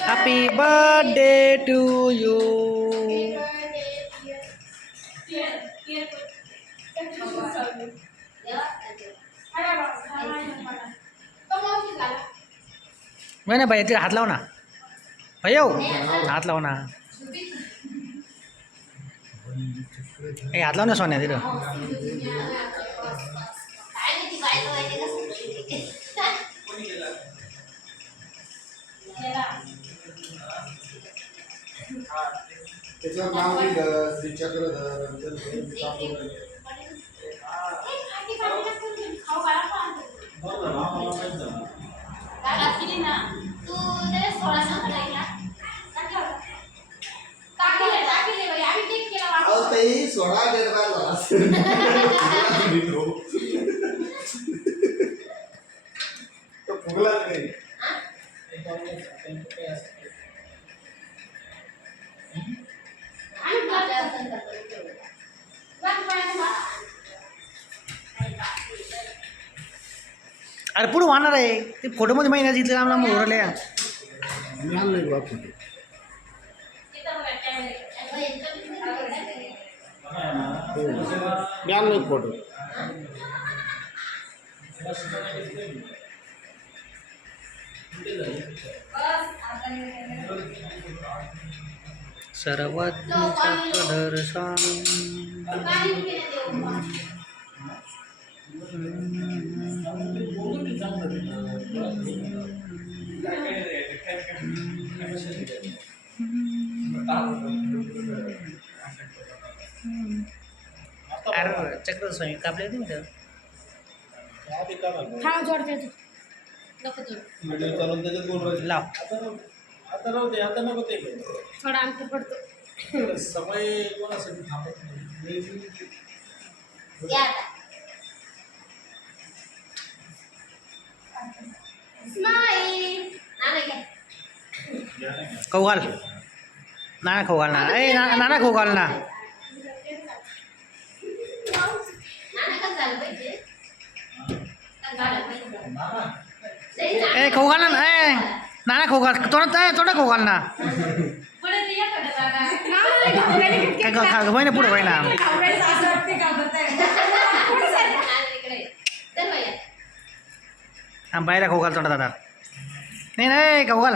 Happy birthday to you नाही नाही भाई तिला हात लाव ना भैया हात लाव ना ए हात लाव ना सोन्या तिथं त्याच्यावर नाव लिहिलं श्री चक्रधर सोळा डेट झाला. तो फुगला नाही. अरे पुढं वाहणार आहे. ते फोटोमध्ये महिना घेतलं लांब लांब ओरडले फोटो फोटो सर्वात फ़ोटो सर्वज्ञ चक्रधर स्वामी अरे चक्रधर स्वामी कापले तुम्ही तर लाव आता राहू दे आता नको ते थोडा अंक पडतो समय कोणासाठी थांबत नाही खाऊ घाल नाना ना। ए ना नाना ना। ए खाऊ घाल ना। ए नाना खाऊ घाल तोंडात ए तोंडात खाऊ घाल ना। काय खा खा वय ना पुढे वय ना। हा बाहेर घाल तोंडात आता नाही नाही खाऊ घाल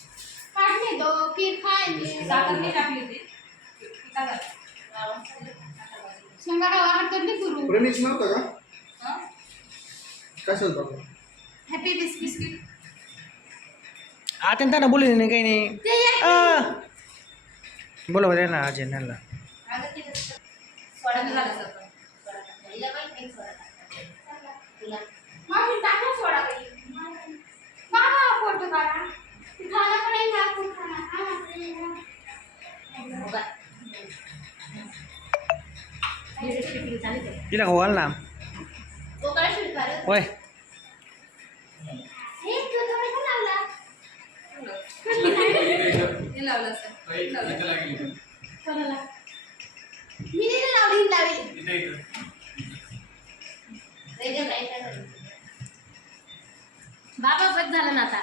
काढले दो खीर खायले. साखर मी टाकली होती. शेंगा गावा हरकत नाही करू. प्रणीच नव्हता का? कशाला बघा हॅपी बिस बिस्किट आता त्यांना बोलू नाही काही नाही. बोला बरं ना अजय नाला Yun ang wall na. Uy. बाबा बस झालं ना आता